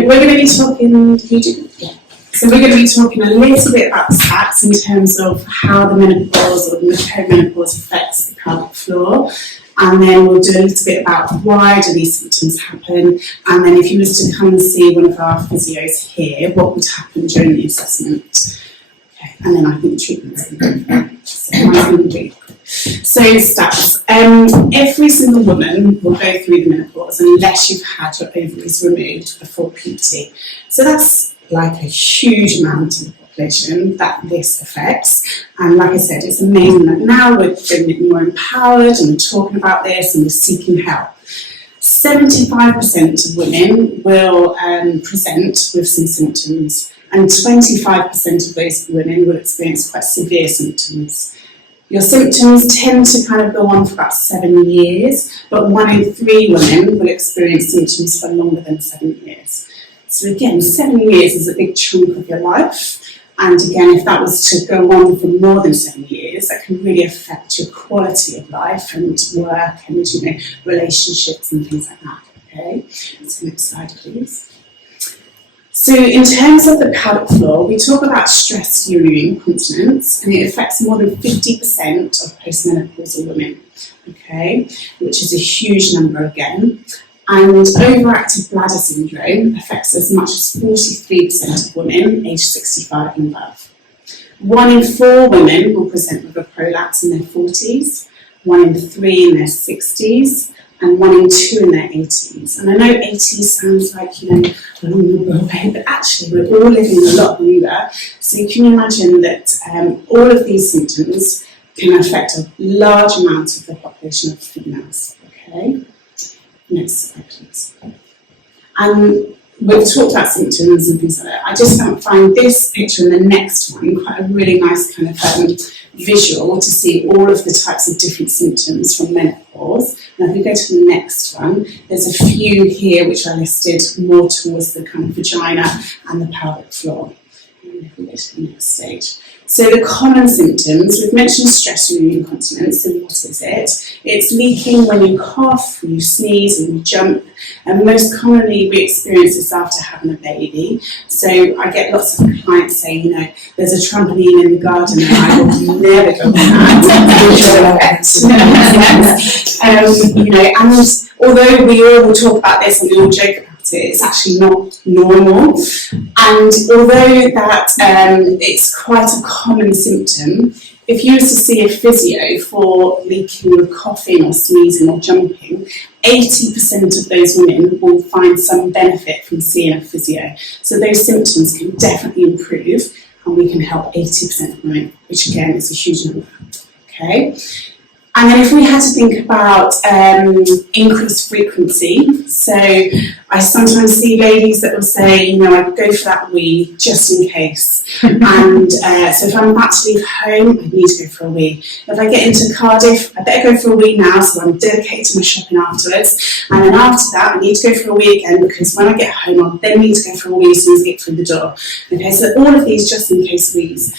we're going to be talking, So we're going to be talking a little bit about the stats in terms of how the menopause or the perimenopause affects the pelvic floor. And then we'll do a little bit about why do these symptoms happen. And then if you was to come and see one of our physios here, what would happen during the assessment. Okay. And then I think the treatment's going to be good. So stats. Every single woman will go through the menopause unless you've had your ovaries removed before puberty. So that's like a huge amount of the population that this affects. And like I said, it's amazing that now we're feeling more empowered and we're talking about this and we're seeking help. 75% of women will present with some symptoms, and 25% of those women will experience quite severe symptoms. Your symptoms tend to kind of go on for about 7 years, but 1 in 3 women will experience symptoms for longer than 7 years. So again, 7 years is a big chunk of your life. And again, if that was to go on for more than 7 years, that can really affect your quality of life and work and, relationships and things like that. Okay, so next slide, please. So in terms of the pelvic floor, we talk about stress urinary incontinence, and it affects more than 50% of postmenopausal women, okay, which is a huge number again. And overactive bladder syndrome affects as much as 43% of women aged 65 and above. 1 in 4 women will present with a prolapse in their 40s, 1 in 3 in their 60s, and 1 in 2 in their 80s. And I know 80s sounds like, a long way, but actually we're all living a lot longer. So you can imagine that all of these symptoms can affect a large amount of the population of females, okay? Next slide, please. And we've talked about symptoms and things like that. I just find this picture and the next one quite a really nice kind of visual to see all of the types of different symptoms from menopause. Now, if we go to the next one, there's a few here which I listed more towards the kind of vagina and the pelvic floor. And if we go to the next stage. So the common symptoms, we've mentioned stress urinary incontinence, so what is it? It's leaking when you cough, when you sneeze, and you jump, and most commonly we experience this after having a baby. So I get lots of clients saying, there's a trampoline in the garden and I will never go on that. And although we all will talk about this and we all joke about it, it's actually not normal. And although that it's quite a common symptom, if you were to see a physio for leaking or coughing or sneezing or jumping, 80% of those women will find some benefit from seeing a physio. So those symptoms can definitely improve and we can help 80% of women, which again is a huge number. Okay. And then if we had to think about increased frequency, so I sometimes see ladies that will say, I go for that wee just in case. And so if I'm about to leave home, I need to go for a wee. If I get into Cardiff, I better go for a wee now, so I'm dedicated to my shopping afterwards. And then after that, I need to go for a wee again, because when I get home, I'll then need to go for a wee as soon as I get through the door. Okay, so all of these just in case wees.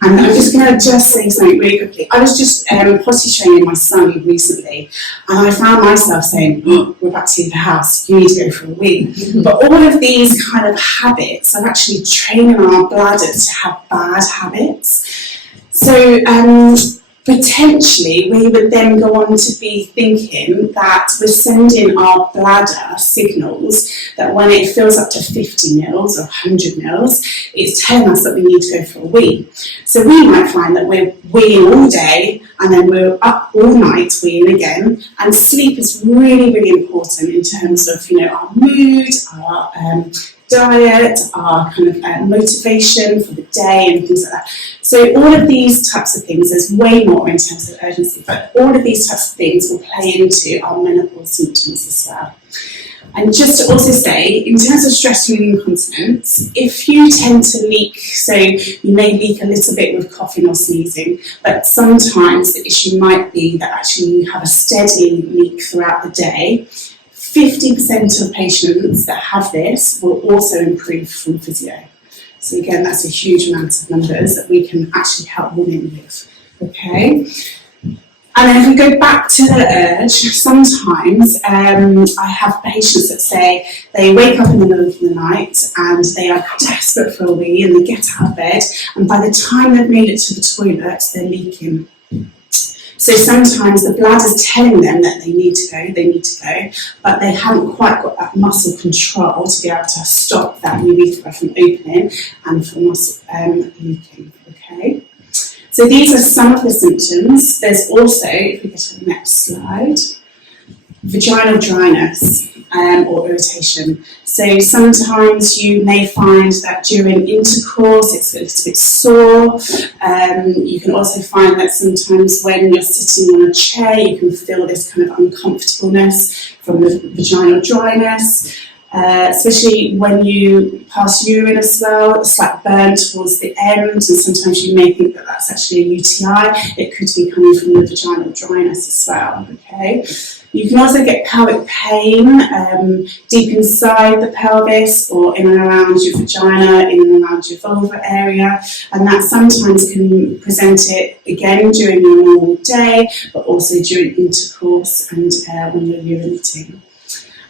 And I'm just going to say something really quickly. I was just potty training my son recently, and I found myself saying, we're about to leave the house, you need to go for a wee. But all of these kind of habits are actually training our bladder to have bad habits. So potentially we would then go on to be thinking that we're sending our bladder signals that when it fills up to 50 mils or 100 mils, it's telling us that we need to go for a wee. So we might find that we're weeing all day and then we're up all night weeing again, and sleep is really, really important in terms of our mood, our diet, our kind of motivation for the day and things like that. So all of these types of things, there's way more in terms of urgency, but all of these types of things will play into our menopause symptoms as well. And just to also say, in terms of stress urinary incontinence, if you tend to leak, so you may leak a little bit with coughing or sneezing, but sometimes the issue might be that actually you have a steady leak throughout the day, 50% of patients that have this will also improve from physio. So again, that's a huge amount of numbers that we can actually help women with. Okay. And then if we go back to the urge, sometimes I have patients that say they wake up in the middle of the night and they are desperate for a wee and they get out of bed, and by the time they've made it to the toilet, they're leaking. So sometimes the bladder's telling them that they need to go, but they haven't quite got that muscle control to be able to stop that urethra from opening and from leaking, okay? So these are some of the symptoms. There's also, if we get to the next slide, vaginal dryness or irritation. So sometimes you may find that during intercourse it's a little bit sore. You can also find that sometimes when you're sitting on a chair you can feel this kind of uncomfortableness from the vaginal dryness. Especially when you pass urine as well, it's like burn towards the end, and sometimes you may think that that's actually a UTI. It could be coming from the vaginal dryness as well, okay? You can also get pelvic pain deep inside the pelvis or in and around your vagina, in and around your vulva area, and that sometimes can present it again during your normal day, but also during intercourse and when you're urinating.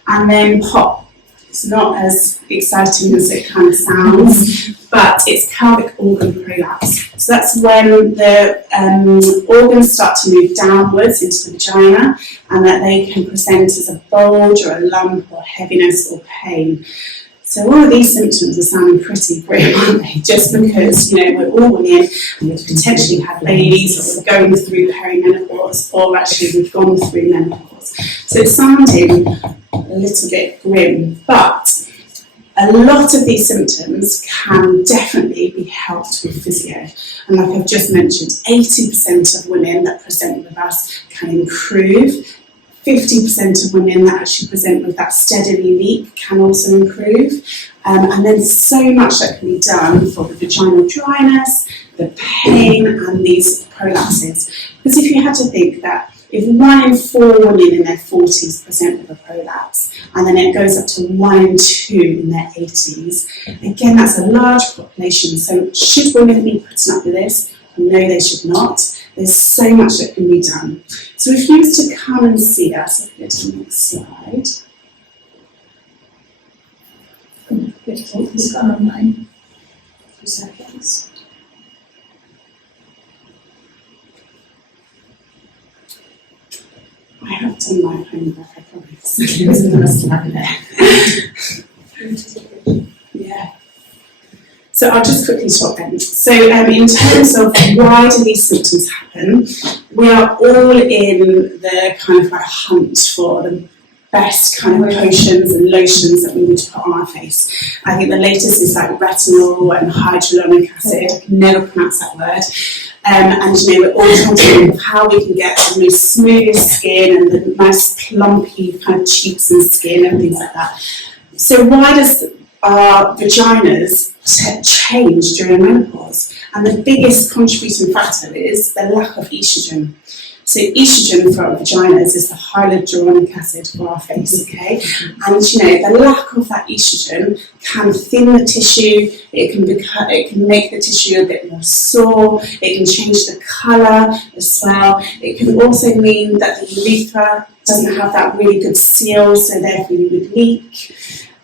And then POP. It's not as exciting as it kind of sounds, but it's pelvic organ prolapse. So that's when the organs start to move downwards into the vagina, and that they can present as a bulge or a lump or heaviness or pain. So all of these symptoms are sounding pretty grim, aren't they? Just because, we're all women and we've potentially had babies, or we're going through perimenopause, or actually we've gone through menopause. So it's sounding a little bit grim, but a lot of these symptoms can definitely be helped with physio. And like I've just mentioned, 80% of women that present with us can improve. 50% of women that actually present with that steadily leak can also improve. And then so much that can be done for the vaginal dryness, the pain, and these prolapses. Because if you had to think that if 1 in 4 women in their 40s present with a prolapse, and then it goes up to 1 in 2 in their 80s, again, that's a large population. So should women be putting up with this? No, they should not. There's so much that can be done. So if you was to come and see us, if we go to the next slide. It's gone online. 2 seconds. I have done my homework, I promise. There's another slide there. Yeah. So I'll just quickly talk then. So in terms of why do these symptoms happen, we are all in the kind of like hunt for the best kind of potions and lotions that we need to put on our face. I think the latest is like retinol and hyaluronic acid. I can never pronounce that word. And we're all trying to think of how we can get the most smoothest skin and the nice plumpy kind of cheeks and skin and things like that. So why does our vaginas change during menopause? And the biggest contributing factor is the lack of estrogen. So estrogen for our vaginas is the hyaluronic acid for our face, okay? And the lack of that estrogen can thin the tissue, it can make the tissue a bit more sore, it can change the colour as well. It can also mean that the urethra doesn't have that really good seal, so therefore you would leak.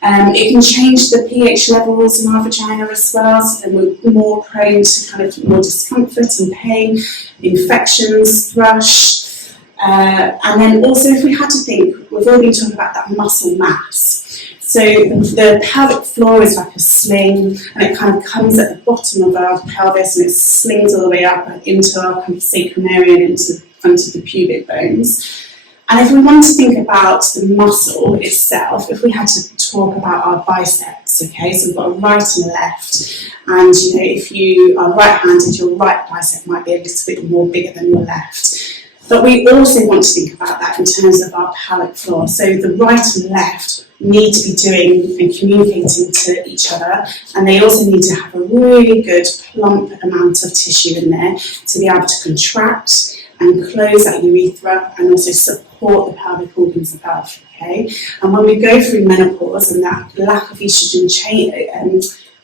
It can change the pH levels in our vagina as well, so then we're more prone to kind of more discomfort and pain, infections, thrush. And then also if we had to think, we've already been talking about that muscle mass. So the pelvic floor is like a sling, and it kind of comes at the bottom of our pelvis and it slings all the way up into our kind of sacrum area and into the front of the pubic bones. And if we want to think about the muscle itself, if we had to talk about our biceps, okay, so we've got a right and a left, and if you are right-handed, your right bicep might be a little bit more bigger than your left. But we also want to think about that in terms of our pelvic floor. So the right and left need to be doing and communicating to each other, and they also need to have a really good plump amount of tissue in there to be able to contract and close that urethra and also support the pelvic organs above, okay? And when we go through menopause and that lack of estrogen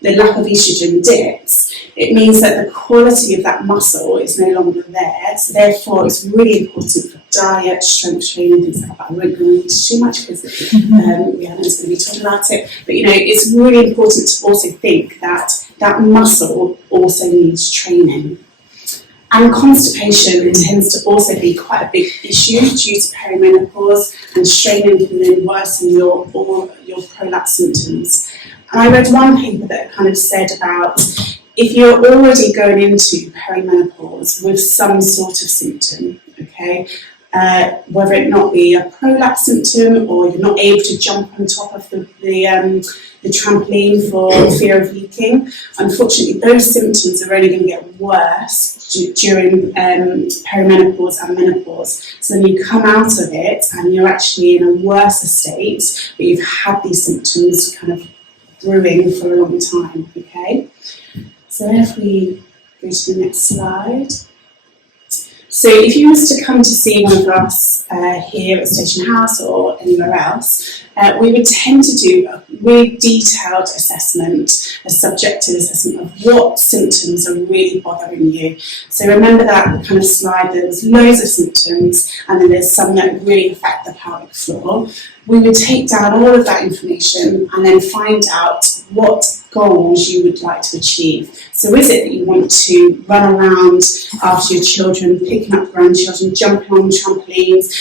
the lack of estrogen dips, it means that the quality of that muscle is no longer there. So therefore, it's really important for diet, strength training, things like that. I won't go into too much because Rhiannon's going to be talking about it. But it's really important to also think that that muscle also needs training. And constipation tends to also be quite a big issue due to perimenopause, and straining can then worsen your prolapse symptoms. And I read one paper that kind of said about if you're already going into perimenopause with some sort of symptom, okay, whether it not be a prolapse symptom or you're not able to jump on top of the trampoline for fear of leaking, unfortunately those symptoms are only going to get worse during perimenopause and menopause. So then you come out of it and you're actually in a worse state, but you've had these symptoms kind of brewing for a long time, okay? So if we go to the next slide. So if you was to come to see one of us here at Station House or anywhere else, we would tend to do a really detailed assessment, a subjective assessment of what symptoms are really bothering you. So remember that kind of slide, there's loads of symptoms and then there's some that really affect the pelvic floor. We would take down all of that information and then find out what goals you would like to achieve. So is it that you want to run around after your children, picking up grandchildren, jumping on trampolines,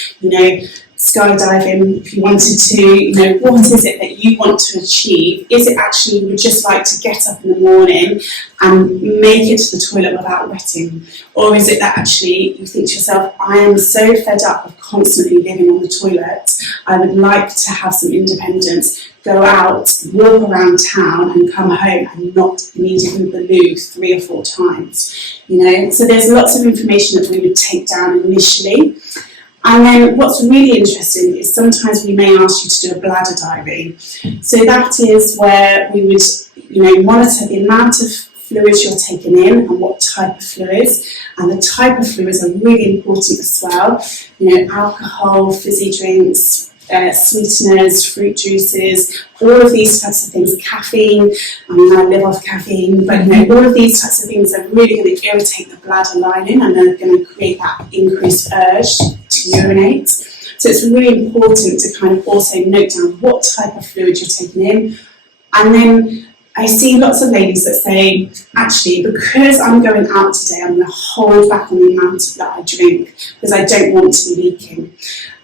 skydiving if you wanted to, what is it that you want to achieve? Is it actually you would just like to get up in the morning and make it to the toilet without wetting? Or is it that actually you think to yourself, I am so fed up of constantly living on the toilet, I would like to have some independence, go out, walk around town and come home and not immediately the loo 3 or 4 times, So there's lots of information that we would take down initially. And then what's really interesting is sometimes we may ask you to do a bladder diary. So that is where we would, monitor the amount of fluids you're taking in and what type of fluids. And the type of fluids are really important as well. Alcohol, fizzy drinks, sweeteners, fruit juices, all of these types of things, caffeine. I live off caffeine, but all of these types of things are really going to irritate the bladder lining and they're going to create that increased urge to urinate. So it's really important to kind of also note down what type of fluid you're taking in. And then I see lots of ladies that say, actually, because I'm going out today, I'm going to hold back on the amount that I drink because I don't want to be leaking.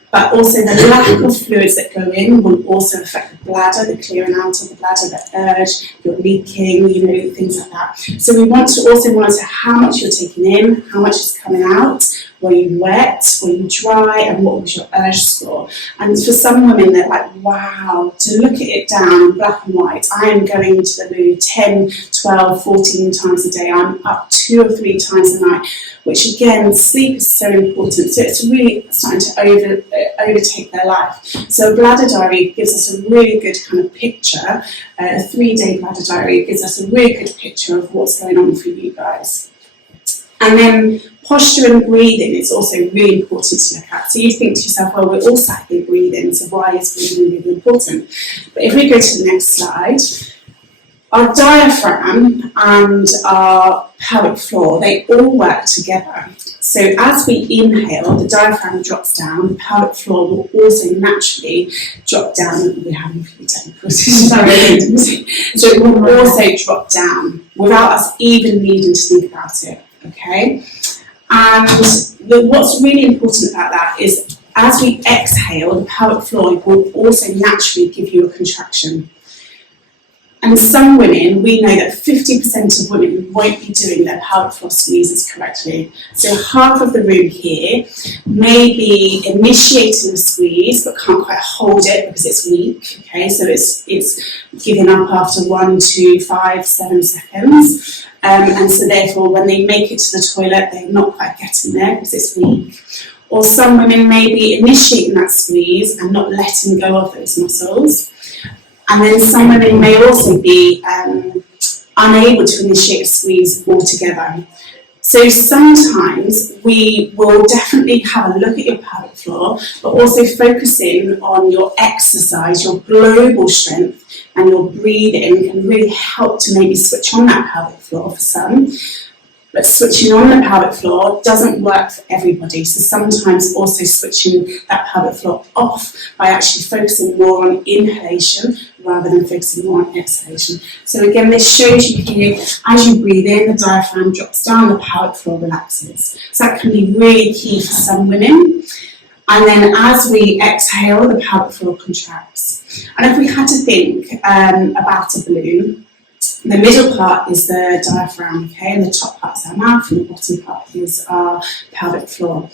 But also the lack of fluids that go in will also affect the bladder, the clearing out of the bladder, the urge, you're leaking, things like that. So we want to also monitor how much you're taking in, how much is coming out, were you wet, were you dry, and what was your urge score. And for some women, they're like, wow, to look at it down black and white, I am going to the loo 10, 12, 14 times a day, I'm up 2 or 3 times a night, which again, sleep is so important. So it's really starting to overtake their life. So a bladder diary gives us a really good kind of picture. A 3-day bladder diary gives us a really good picture of what's going on for you guys. And then posture and breathing is also really important to look at. So you think to yourself, well, we're all sat here breathing, so why is breathing really important? But if we go to the next slide, our diaphragm and our pelvic floor, they all work together. So as we inhale, the diaphragm drops down, the pelvic floor will also naturally drop down. We're having a few technical issues. So it will also drop down without us even needing to think about it, okay? And what's really important about that is as we exhale, the pelvic floor will also naturally give you a contraction. And some women, we know that 50% of women won't be doing their pelvic floor squeezes correctly. So half of the room here may be initiating a squeeze but can't quite hold it because it's weak. Okay, so it's giving up after 1, 2, 5, 7 seconds. And so therefore when they make it to the toilet, they're not quite getting there because it's weak. Or some women may be initiating that squeeze and not letting go of those muscles. And then some women may also be unable to initiate a squeeze altogether. So sometimes we will definitely have a look at your pelvic floor, but also focusing on your exercise, your global strength, and your breathing can really help to maybe switch on that pelvic floor for some. But switching on the pelvic floor doesn't work for everybody. So sometimes also switching that pelvic floor off by actually focusing more on inhalation rather than focusing more on exhalation. So again, this shows you here, as you breathe in, the diaphragm drops down, the pelvic floor relaxes. So that can be really key for some women. And then as we exhale, the pelvic floor contracts. And if we had to think about a balloon, the middle part is the diaphragm, okay, and the top part is our mouth, and the bottom part is our pelvic floor.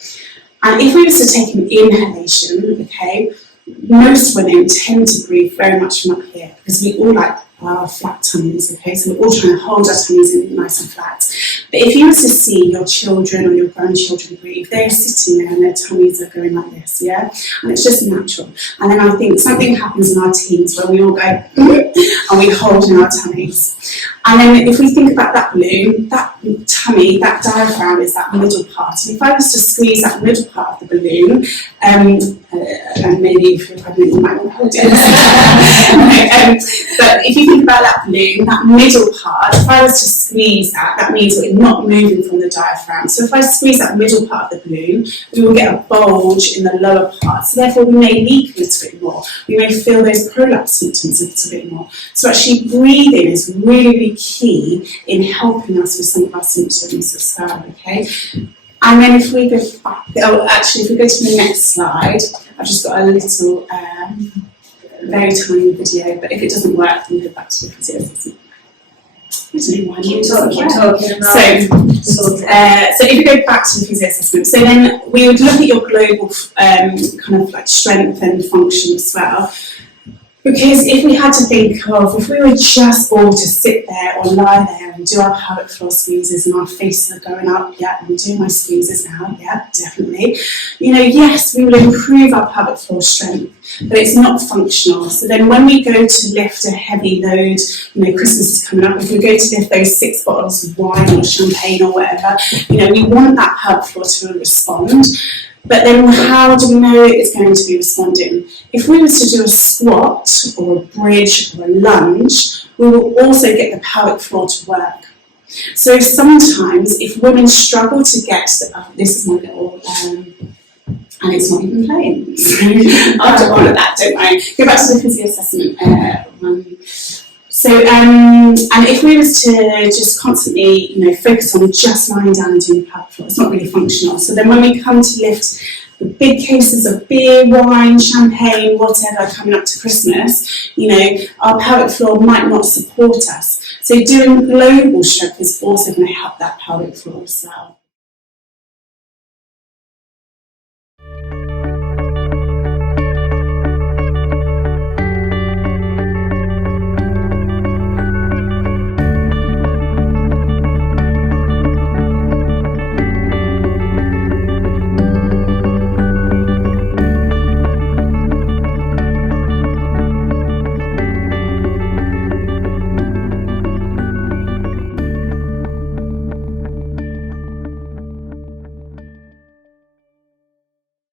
And if we were to take an inhalation, okay, most women tend to breathe very much from up here because we all like our flat tummies, okay, so we're all trying to hold our tummies in nice and flat. But if you were to see your children or your grandchildren breathe, they're sitting there and their tummies are going like this, yeah? And it's just natural. And then I think something happens in our teens where we all go and we hold in our tummies. And then if we think about that balloon, that tummy, that diaphragm is that middle part. And if I was to squeeze that middle part of the balloon, and maybe if you're pregnant you might want to hold it. But if you think about that balloon, that middle part, if I was to squeeze that, that means we're not moving from the diaphragm. So if I squeeze that middle part of the balloon, we will get a bulge in the lower part. So therefore we may leak a little bit more. We may feel those prolapse symptoms a little bit more. So actually breathing is really key in helping us with some of our symptoms as well, okay? And then if we go back, if we go to the next slide, I've just got a little, very tiny video, but if it doesn't work, then go back to the physio assessment. I don't know why Keep talking about so if you go back to the physio assessment, so then we would look at your global kind of like strength and function as well. Because if we had to think of, if we were just all to sit there or lie there and do our pelvic floor squeezes and our faces are going up, yeah, I'm doing my squeezes now, yeah, definitely. You know, yes, we will improve our pelvic floor strength, but it's not functional. So then when we go to lift a heavy load, you know, Christmas is coming up, if we go to lift those 6 bottles of wine or champagne or whatever, you know, we want that pelvic floor to respond. But then how do we know it's going to be responding? If we were to do a squat or a bridge or a lunge, we will also get the pelvic floor to work. So sometimes if women struggle to get, this is my little, and it's not even playing. So I'll do all of that, don't worry. Go back to the physio assessment one. So, and if we was to just constantly, you know, focus on just lying down and doing the pelvic floor, it's not really functional. So then when we come to lift the big cases of beer, wine, champagne, whatever, coming up to Christmas, you know, our pelvic floor might not support us. So doing global strength is also going to help that pelvic floor as well.